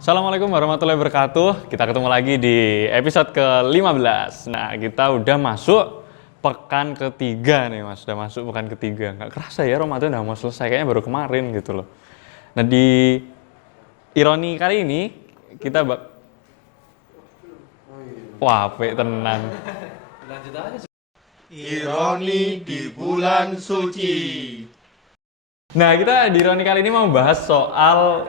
Assalamualaikum warahmatullahi wabarakatuh. Kita ketemu lagi di episode ke-15. Nah, kita udah masuk pekan ketiga nih, Mas. Udah masuk pekan ketiga. Nggak kerasa ya Ramadan udah mau selesai. Kayaknya baru kemarin gitu loh. Nah, di ironi kali ini, kita Wah, apik tenan. Lanjut aja. Ironi di bulan suci. Nah, kita di ironi kali ini mau bahas soal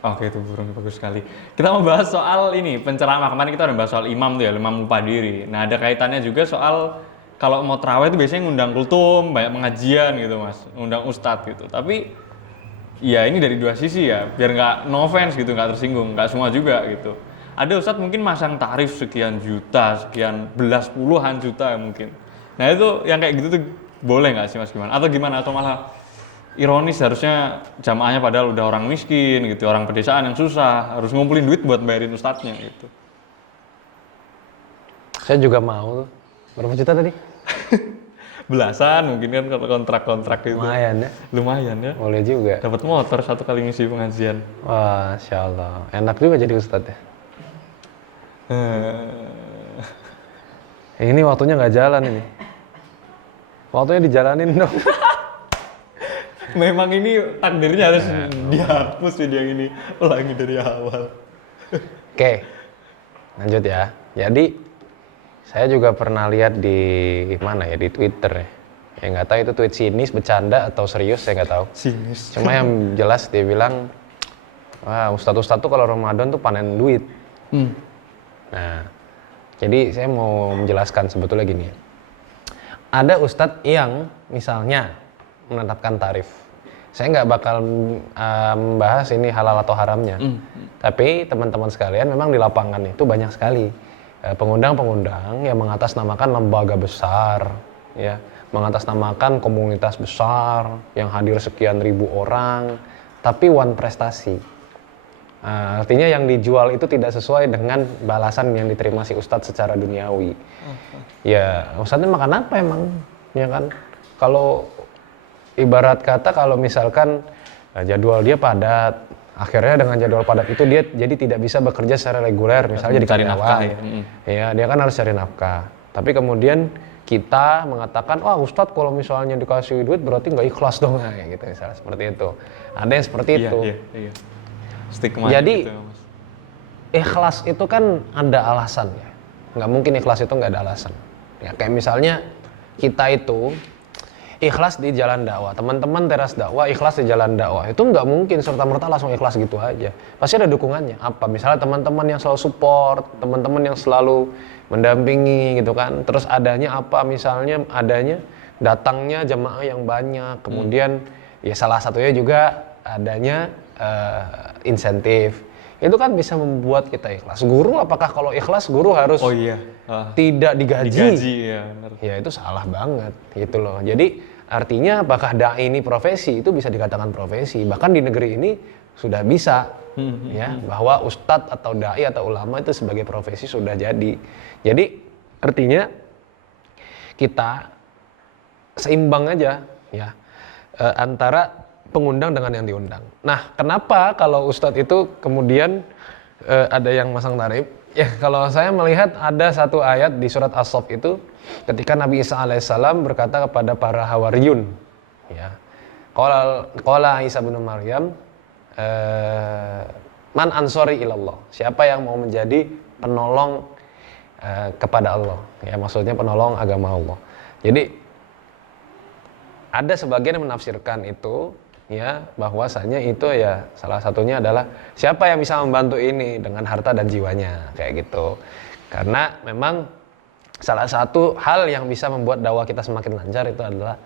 Oke, itu burung bagus sekali. Kita mau bahas soal ini, penceramah. Kemarin kita udah bahas soal imam tuh ya, imam mupadiri. Nah, ada kaitannya juga soal kalau mau terawih itu biasanya ngundang kultum, banyak pengajian gitu, Mas. Ngundang ustadz gitu. Tapi ya ini dari dua sisi ya, biar nggak no offense gitu, nggak tersinggung, nggak semua juga gitu. Ada ustadz mungkin masang tarif sekian juta, sekian belas puluhan juta mungkin. Nah, itu yang kayak gitu tuh boleh nggak sih, Mas, gimana? Atau gimana? Atau malah ironis, harusnya jamaahnya padahal udah orang miskin gitu, orang pedesaan yang susah, harus ngumpulin duit buat bayarin ustadznya gitu. Saya juga mau tuh. Berapa juta tadi? Belasan mungkin kan kalau kontrak-kontrak itu. Lumayan ya. Lumayan ya. Boleh juga. Dapat motor satu kali ngisi pengajian. Wah, Masya Allah. Enak juga jadi ustadz ya. Ini waktunya nggak jalan ini. Waktunya dijalanin dong. Memang ini takdirnya harus dihapus video ini, ulangi dari awal. Oke, lanjut ya. Jadi saya juga pernah lihat di mana ya, di Twitter ya. Ya nggak tahu itu tweet sinis, bercanda atau serius, saya nggak tahu. Sinis. Cuma yang jelas dia bilang, wah ustadz-ustadz tuh kalau Ramadan tuh panen duit. Nah, jadi saya mau menjelaskan sebetulnya gini ya. Ada ustadz yang misalnya menetapkan tarif. Saya nggak bakal membahas ini halal atau haramnya. Tapi teman-teman sekalian memang di lapangan itu banyak sekali pengundang-pengundang yang mengatasnamakan lembaga besar, ya, mengatasnamakan komunitas besar yang hadir sekian ribu orang, tapi one prestasi. Artinya yang dijual itu tidak sesuai dengan balasan yang diterima si ustadz secara duniawi. Ya, ustadznya makan apa emang? Ya kan? Kalau ibarat kata kalau misalkan jadwal dia padat, akhirnya dengan jadwal padat itu dia jadi tidak bisa bekerja secara reguler, misalnya jadi karyawan. Ya, dia kan harus cari nafkah. Tapi kemudian kita mengatakan, wah Ustadz kalau misalnya dikasih duit berarti nggak ikhlas dong, nah, kayak gitu misalnya seperti itu. Ada yang seperti itu. Iya. Stigma Jadi gitu, Mas. ikhlas itu kan ada alasan ya. Nggak mungkin ikhlas itu nggak ada alasan. Ya kayak misalnya kita itu ikhlas di jalan dakwah, teman-teman teras dakwah ikhlas di jalan dakwah, itu nggak mungkin serta-merta langsung ikhlas gitu aja. Pasti ada dukungannya. Apa? Misalnya teman-teman yang selalu support, teman-teman yang selalu mendampingi gitu kan. Terus adanya apa? Misalnya adanya datangnya jamaah yang banyak. Kemudian ya salah satunya juga adanya insentif. Itu kan bisa membuat kita ikhlas. Guru, apakah kalau ikhlas guru harus tidak digaji? Digaji ya, benar. Ya itu salah banget gitu loh. Jadi artinya apakah dai ini profesi? Itu bisa dikatakan profesi. Bahkan di negeri ini sudah bisa ya bahwa ustadz atau dai atau ulama itu sebagai profesi sudah jadi. Jadi artinya kita seimbang aja ya antara pengundang dengan yang diundang. Nah, kenapa kalau ustadz itu kemudian ada yang masang tarif? Ya, kalau saya melihat ada satu ayat di surat As-Saff itu ketika Nabi Isa alaihissalam berkata kepada para hawariyun, ya, qala Isa bin Maryam, man ansori ilallah, siapa yang mau menjadi penolong kepada Allah? Ya, maksudnya penolong agama Allah. Jadi ada sebagian yang menafsirkan itu, ya, bahwasanya itu ya salah satunya adalah siapa yang bisa membantu ini dengan harta dan jiwanya, kayak gitu. Karena memang salah satu hal yang bisa membuat dakwah kita semakin lancar itu adalah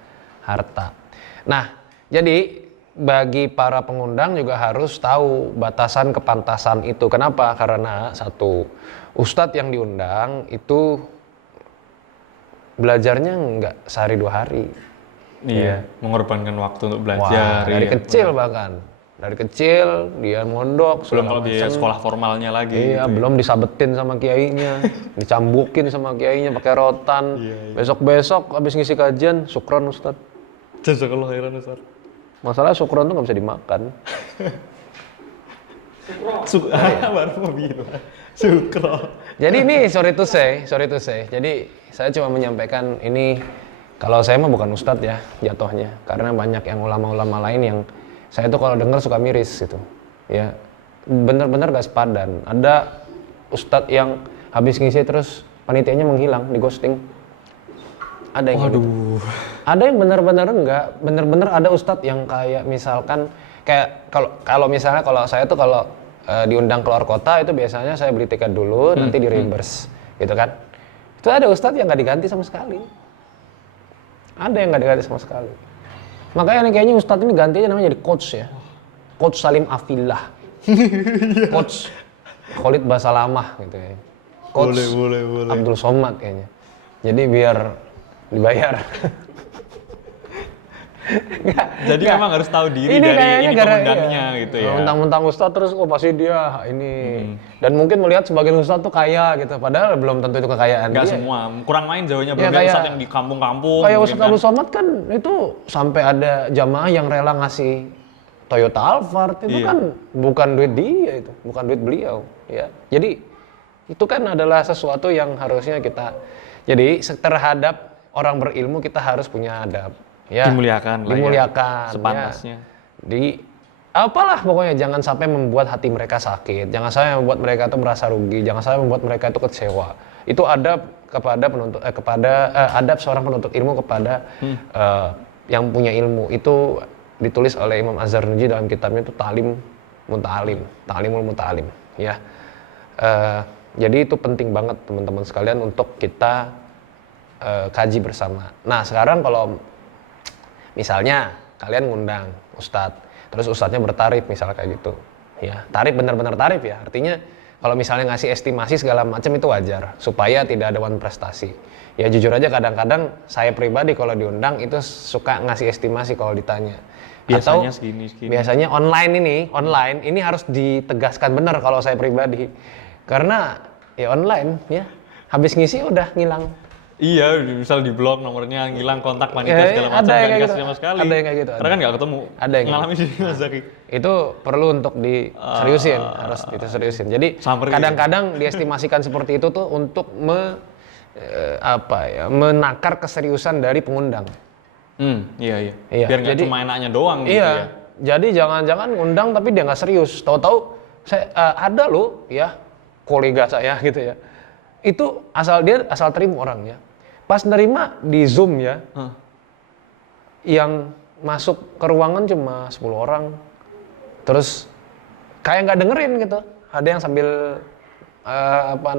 harta. Nah, jadi bagi para pengundang juga harus tahu batasan kepantasan itu. Kenapa? Karena satu, ustadz yang diundang itu belajarnya nggak sehari dua hari. Iya, mengorbankan waktu untuk belajar. Wah, dari kecil bahkan. Dari kecil dia mondok. Belum kalau biaya sekolah formalnya lagi. Iya, gitu. Belum disabetin sama kiainya, dicambukin sama kiainya pakai rotan. Besok-besok habis ngisi kajian, syukron Ustadz. Jazakallah khairan Ustadz. Masalah syukron tuh nggak bisa dimakan. Baru mau bilang. Sukro. Jadi ini sorry to say. Jadi saya cuma menyampaikan ini, kalau saya mah bukan ustadz ya jatuhnya, karena banyak yang ulama-ulama lain yang saya tuh kalau dengar suka miris gitu. Ya, bener-bener gak sepadan. Ada ustadz yang habis ngisi terus panitianya menghilang, di ghosting. Ada yang gitu. Ada yang bener-bener enggak, bener-bener ada ustadz yang kayak misalkan kayak kalau misalnya kalau saya tuh kalau diundang keluar kota itu biasanya saya beli tiket dulu, nanti di reimburse gitu kan. Itu ada ustadz yang nggak diganti sama sekali. Ada yang nggak diganti sama sekali. Makanya nih kayaknya ustadz ini ganti aja namanya jadi coach ya. Coach Salim Afillah. Coach Khalid Basalamah gitu ya. Coach Boleh. Abdul Somad kayaknya. Jadi biar dibayar. Jadi memang harus tahu diri Ini dari kayaknya ini pengundangnya gitu ya. Mentang-mentang ustadz terus pasti dia ini. Dan mungkin melihat sebagian ustadz tuh kaya gitu. Padahal belum tentu itu kekayaan Enggak dia. semua, kurang main jauhnya Ya, belum kayak- ustadz yang di kampung-kampung. Kayak mungkin Ustadz Abdul Somad kan itu sampai ada jamaah yang rela ngasih Toyota Alphard itu Iya. kan bukan duit dia itu, bukan duit beliau ya. Jadi itu kan adalah sesuatu yang harusnya kita, jadi terhadap orang berilmu kita harus punya adab ya. Dimuliakan lah ya, Dimuliakan sepantasnya. ya. Di apalah pokoknya jangan sampai membuat hati mereka sakit, jangan sampai membuat mereka itu merasa rugi, jangan sampai membuat mereka itu kecewa. Itu adab kepada penuntut adab seorang penuntut ilmu kepada yang punya ilmu. Itu ditulis oleh Imam Az-Zarnuji dalam kitabnya itu Ta'limul Muta'alim ya. Jadi itu penting banget teman-teman sekalian untuk kita kaji bersama. Nah sekarang kalau misalnya kalian ngundang ustadz, terus ustadznya bertarif misalnya kayak gitu ya, tarif benar-benar tarif ya, artinya kalau misalnya ngasih estimasi segala macam itu wajar supaya tidak ada wan prestasi ya. Jujur aja kadang-kadang saya pribadi kalau diundang itu suka ngasih estimasi kalau ditanya. Biasanya Atau segini. biasanya online ini harus ditegaskan benar kalau saya pribadi, karena ya online ya habis ngisi udah ngilang. Iya, misal di blog nomornya ngilang, kontak panitia segala macam, ada yang nggak kayak dikasih gitu. sama sekali. Ada yang kayak gitu, Karena kan nggak ketemu. Ada yang ngalami sih Mas Zaki. Itu perlu untuk diseriusin, harus diseriusin. Jadi Samperin. kadang-kadang diestimasikan seperti itu tuh untuk menakar keseriusan dari pengundang. Iya. Iya, Biar nggak jadi- cuma enaknya doang gitu Iya, ya. jadi jangan-jangan ngundang tapi dia nggak serius. Tahu-tahu saya ada loh ya kolega saya gitu ya. Itu asal terima orangnya. Pas nerima di Zoom ya, yang masuk ke ruangan cuma 10 orang. Terus kayak nggak dengerin gitu. Ada yang sambil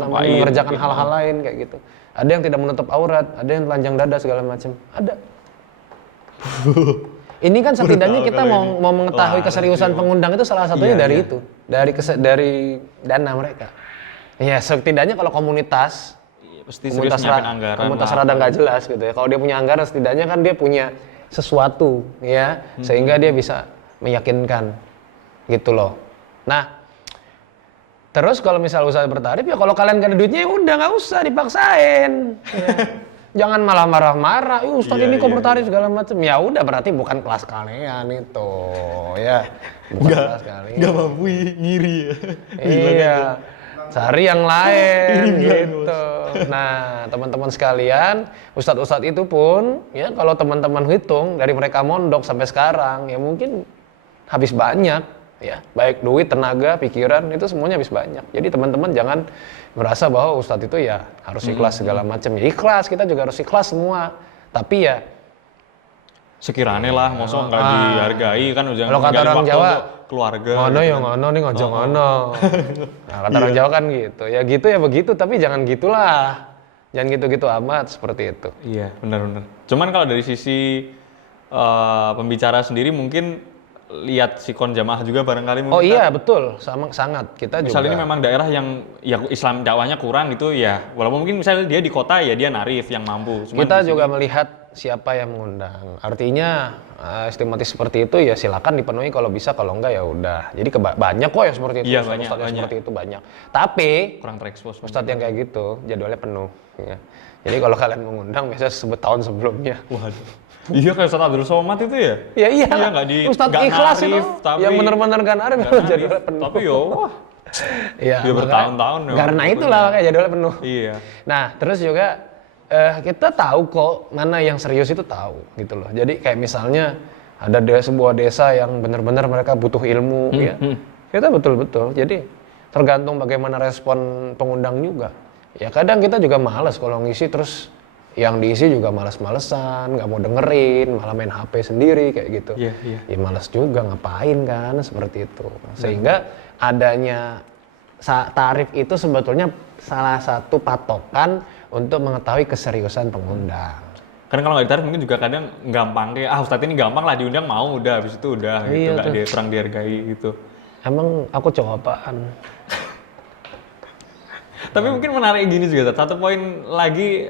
mengerjakan mungkin. hal-hal lain kayak gitu. Ada yang tidak menutup aurat, ada yang telanjang dada segala macam. Ada. Ini kan setidaknya kita mau mengetahui keseriusan pengundang itu salah satunya dari itu, dari dana mereka. Ya setidaknya kalau komunitas Pasti serius nyiapin anggaran. komunitas lah. rada nggak jelas gitu ya. Kalau dia punya anggaran setidaknya kan dia punya sesuatu ya, sehingga dia bisa meyakinkan gitu loh. Nah, terus kalau misal usaha bertarif ya kalau kalian gak ada duitnya ya udah nggak usah dipaksain. Ya. Jangan malah marah-marah, Ustadz ini kok bertarif segala macam. Ya udah berarti bukan kelas kalian itu, ya. Bukan kelas kalian. Nggak mampu ngiri ya. Iya. Cari yang lain gitu. Nah, teman-teman sekalian, ustadz-ustadz itu pun ya kalau teman-teman hitung dari mereka mondok sampai sekarang ya mungkin habis banyak ya, baik duit, tenaga, pikiran itu semuanya habis banyak. Jadi teman-teman jangan merasa bahwa ustadz itu ya harus ikhlas segala macam. Ya ikhlas, kita juga harus ikhlas semua. Tapi ya Sekiranya lah, masa nggak dihargai kan udah kalau kata orang Jawa, keluarga. ngono gitu ya kan. ngono nih ngojo ngono. Nah, kata orang Jawa kan gitu. Ya gitu ya begitu, tapi jangan gitulah. Jangan gitu-gitu amat seperti itu. Iya, benar-benar. Cuman kalau dari sisi pembicara sendiri mungkin lihat sikon jamaah juga barangkali mungkin. Oh iya betul, sangat kita Misal juga. ini memang daerah yang ya Islam dakwahnya kurang gitu ya. Walaupun mungkin misalnya dia di kota ya dia narif yang mampu. Cuman Kita di juga melihat siapa yang mengundang. Artinya sistematis seperti itu ya silakan dipenuhi kalau bisa, kalau enggak ya udah. Jadi banyak kok yang seperti itu. Iya, Ustadz yang banyak. seperti itu banyak. Tapi kurang terekspos. ustadz yang kayak gitu jadwalnya penuh. Ya. Jadi kalau kalian mengundang biasanya sebut tahun sebelumnya. Waduh. Iya kayak Ustadz Abdul Somad itu ya? Ya iya, Iya, nggak di- Ustadz nggak ikhlas narif, itu, tapi- yang benar-benar gak narif Nggak itu narif, jadwalnya penuh. tapi yo, wah. Iya, Dia makanya- bertahun-tahun ya, karena pokoknya. itulah kayak jadwalnya penuh. Iya. Nah, terus juga kita tahu kok mana yang serius itu tahu gitu loh. Jadi kayak misalnya ada sebuah desa yang benar-benar mereka butuh ilmu ya. Kita betul-betul. Jadi tergantung bagaimana respon pengundang juga. Ya kadang kita juga malas kalau ngisi terus yang diisi juga malas-malesan, nggak mau dengerin, malah main HP sendiri kayak gitu. Iya, iya. Ya malas juga ngapain kan seperti itu. Sehingga adanya tarif itu sebetulnya salah satu patokan untuk mengetahui keseriusan pengundang. Karena kalau nggak ditarik mungkin juga kadang gampang kayak Ustadz ini gampang lah diundang mau udah habis itu udah gitu Iya, nggak tuh. kurang dihargai gitu. Emang aku cowok apaan? Tapi mungkin menarik gini juga, Tat. Satu poin lagi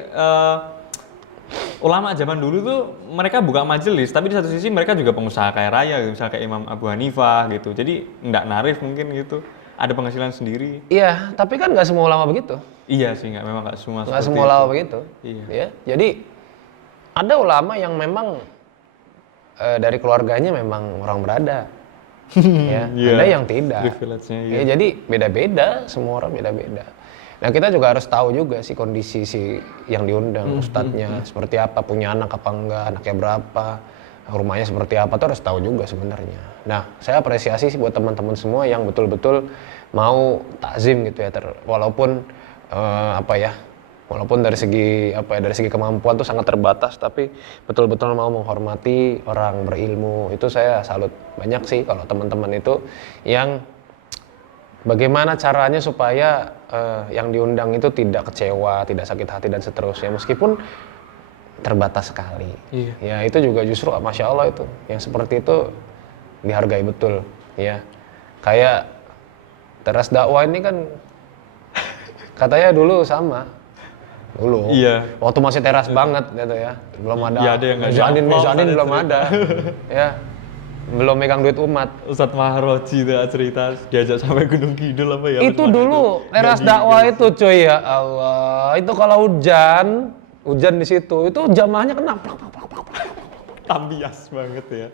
ulama zaman dulu tuh mereka buka majelis, tapi di satu sisi mereka juga pengusaha kaya raya, gitu. Misalnya kayak Imam Abu Hanifah gitu. Jadi nggak narif mungkin gitu, ada penghasilan sendiri. Iya, tapi kan nggak semua ulama begitu. Iya sih, memang nggak semua. Nggak seperti semua itu. ulama begitu. Iya. Ya, jadi ada ulama yang memang dari keluarganya memang orang berada. Ya, Iya. ada yang tidak. Privilege-nya, iya. Ya, jadi beda-beda, semua orang beda-beda. Nah kita juga harus tahu juga sih kondisi si yang diundang, ustadznya seperti apa, punya anak apa enggak, anaknya berapa, rumahnya seperti apa, tuh harus tahu juga sebenarnya. Nah saya apresiasi sih buat teman-teman semua yang betul-betul mau takzim gitu ya, walaupun walaupun dari segi dari segi kemampuan tuh sangat terbatas, tapi betul-betul mau menghormati orang berilmu, itu saya salut banyak sih kalau teman-teman itu yang bagaimana caranya supaya yang diundang itu tidak kecewa, tidak sakit hati dan seterusnya, meskipun terbatas sekali. Iya. Ya itu juga justru masya Allah itu, yang seperti itu dihargai betul. Ya kayak teras dakwah ini kan katanya dulu sama. Dulu. Iya. Waktu masih teras banget gitu ya, belum ada. Iya, ada yang nggak mezanin di-upload, ada belum cerita. ada. Ya belum megang duit umat. Ustadz Maharoji itu cerita diajak sampai Gunung Kidul apa ya? Itu Apa dulu itu? teras Nggak dakwah itu cuy, ya Allah. Itu kalau hujan di situ, itu jamaahnya kena. Ambias banget ya.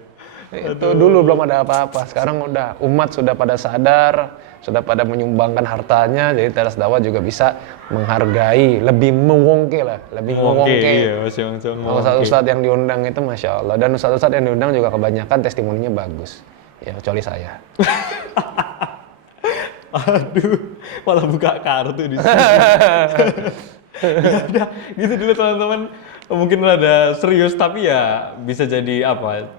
Itu dulu belum ada apa-apa. Sekarang udah umat sudah pada sadar, sudah pada menyumbangkan hartanya, jadi teras dakwah juga bisa menghargai, lebih mengongke lah, lebih mengongke. Iya, masih Ustadz-ustadz yang diundang itu masya Allah, dan ustadz-ustadz yang diundang juga kebanyakan testimoninya bagus. Ya kecuali saya. Aduh, malah buka kartu di sini. Ya udah, gitu dulu teman-teman. Mungkin ada serius tapi ya bisa jadi apa?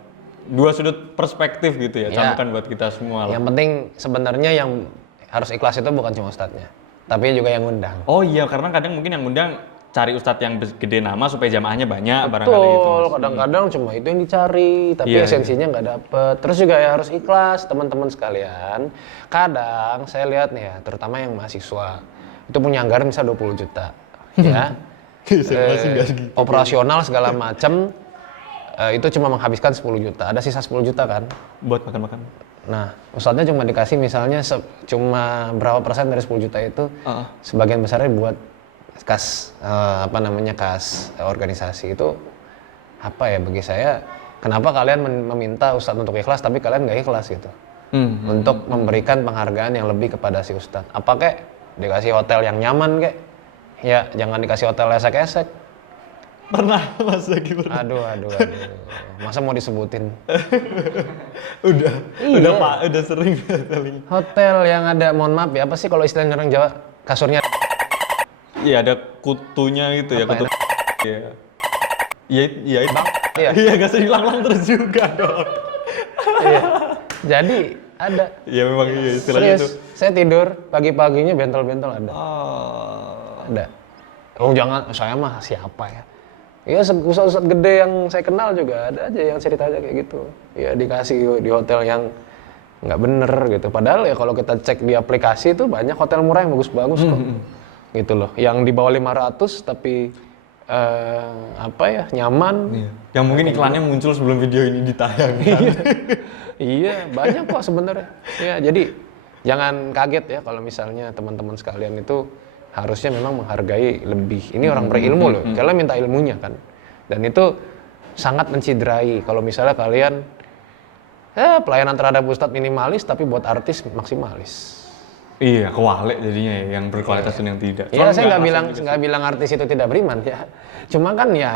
Dua sudut perspektif gitu ya, Ya. camkan buat kita semua lah. Yang penting sebenarnya yang harus ikhlas itu bukan cuma ustadznya, tapi juga yang undang. Oh iya, karena kadang mungkin yang undang cari ustadz yang gede nama supaya jamaahnya banyak barangkali itu. Betul, Mas. kadang-kadang cuma itu yang dicari, tapi Iya, esensinya nggak dapet. Terus juga ya harus ikhlas, teman-teman sekalian. Kadang saya lihat nih ya, terutama yang mahasiswa, itu punya anggaran bisa 20 juta, ya. Saya masih nggak segitu. Operasional segala macam, itu cuma menghabiskan 10 juta. Ada sisa 10 juta kan? Buat makan-makan. Nah, ustadznya cuma dikasih misalnya cuma berapa persen dari 10 juta itu, sebagian besarnya buat kas kas organisasi. Itu apa ya bagi saya, kenapa kalian meminta ustadz untuk ikhlas tapi kalian nggak ikhlas gitu, untuk memberikan penghargaan yang lebih kepada si ustadz. Apa kek dikasih hotel yang nyaman kek, ya jangan dikasih hotel esek-esek. Pernah Mas Zaki pernah. Aduh, masa mau disebutin? Udah, Iya. udah sering paling. Hotel yang ada, mohon maaf ya, apa sih kalau istilahnya orang Jawa, kasurnya Iya ada kutunya gitu ya, Apa kutu. Iya. Iya, iya itu. Iya. Iya, gak sering lang terus juga dong. Iya. Jadi ada. Iya memang iya istilahnya itu. Serius, saya tidur pagi-paginya bentol-bentol ada. Oh. Ada. Oh jangan, saya mah siapa ya? Ya ustadz gede yang saya kenal juga ada aja yang ceritanya kayak gitu. Ya dikasih di hotel yang nggak bener gitu. Padahal ya kalau kita cek di aplikasi itu banyak hotel murah yang bagus-bagus kok. Gitu loh. Yang di bawah 500 tapi nyaman. Iya. Yang mungkin iklannya muncul sebelum video ini ditayangkan. Iya, banyak kok sebenarnya. Ya, jadi jangan kaget ya kalau misalnya teman-teman sekalian itu harusnya memang menghargai lebih. Ini orang berilmu loh, kalian minta ilmunya kan. Dan itu sangat menciderai kalau misalnya kalian pelayanan terhadap ustadz minimalis tapi buat artis maksimalis. Iya, kewalik jadinya ya, yang berkualitas dan yang tidak. Ya saya nggak bilang artis itu tidak beriman ya. Cuma kan ya,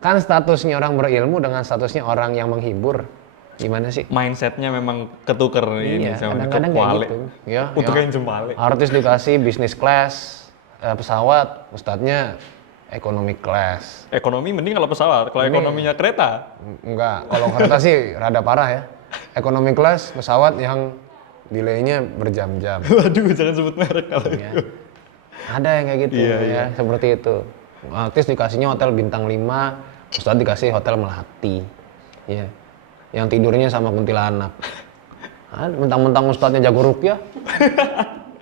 kan statusnya orang berilmu dengan statusnya orang yang menghibur. Gimana sih? Mindsetnya memang ketuker ini Iya, sama kadang-kadang kayak kewalik. gitu. Ya, Untuk yang jempalik. artis dikasih bisnis class, pesawat, ustadznya economic class. Ekonomi mending kalau pesawat, kalau ekonominya kereta. Enggak, kalau kereta sih rada parah ya. Economic class, pesawat yang delay-nya berjam-jam. Waduh, jangan sebut merek kalau Ya. Ada yang kayak gitu ya, seperti itu. Artis dikasihnya hotel bintang 5, ustadz dikasih hotel Melati. Ya. Yang tidurnya sama kuntilanak. Mentang-mentang ustadznya jago ruqyah.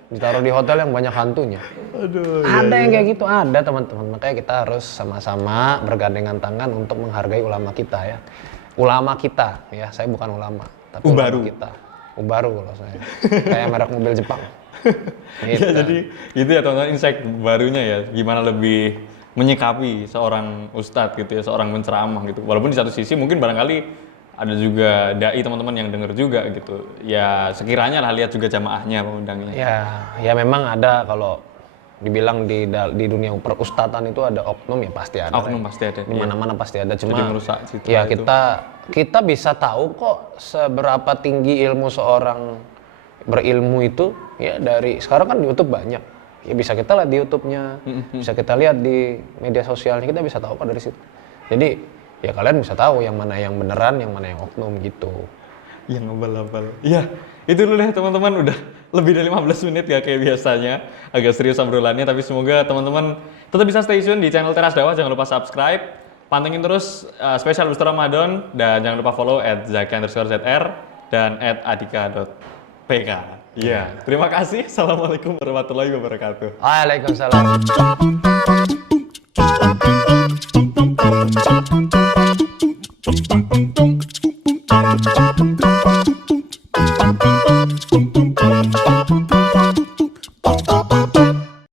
Ditaruh di hotel yang banyak hantunya. Aduh. Ada yang kayak gitu, ada teman-teman. Makanya kita harus sama-sama bergandengan tangan untuk menghargai ulama kita ya. Ulama kita ya, saya bukan ulama, tapi Ubaru. ulama kita. Ubaru kalau saya. Kayak merek mobil Jepang. Gitu. Ya, jadi itu ya teman-teman insight barunya ya, gimana lebih menyikapi seorang ustadz gitu ya, seorang penceramah gitu. Walaupun di satu sisi mungkin barangkali ada juga dai teman-teman yang denger juga gitu. Ya sekiranya lah lihat juga jamaahnya pengundangnya. Ya memang ada kalau dibilang di dunia perustatan itu ada oknum ya pasti ada. Oknum pasti ada. Di mana-mana pasti ada. Cuma Jadi merusak citra ya itu. kita bisa tahu kok seberapa tinggi ilmu seorang berilmu itu ya dari sekarang kan di YouTube banyak. Ya bisa kita lihat di YouTube-nya, bisa kita lihat di media sosialnya, kita bisa tahu kok dari situ. Jadi ya kalian bisa tahu yang mana yang beneran, yang mana yang oknum gitu. Yang abal-abal. Iya, itu dulu deh teman-teman, udah lebih dari 15 menit ya kayak biasanya. Agak serius obrolannya, tapi semoga teman-teman tetap bisa stay tune di channel Teras Dakwah. Jangan lupa subscribe, pantengin terus spesial booster Ramadan, dan jangan lupa follow @zaki_zr dan @adika.pk. Iya, terima kasih. Assalamualaikum warahmatullahi wabarakatuh. Waalaikumsalam.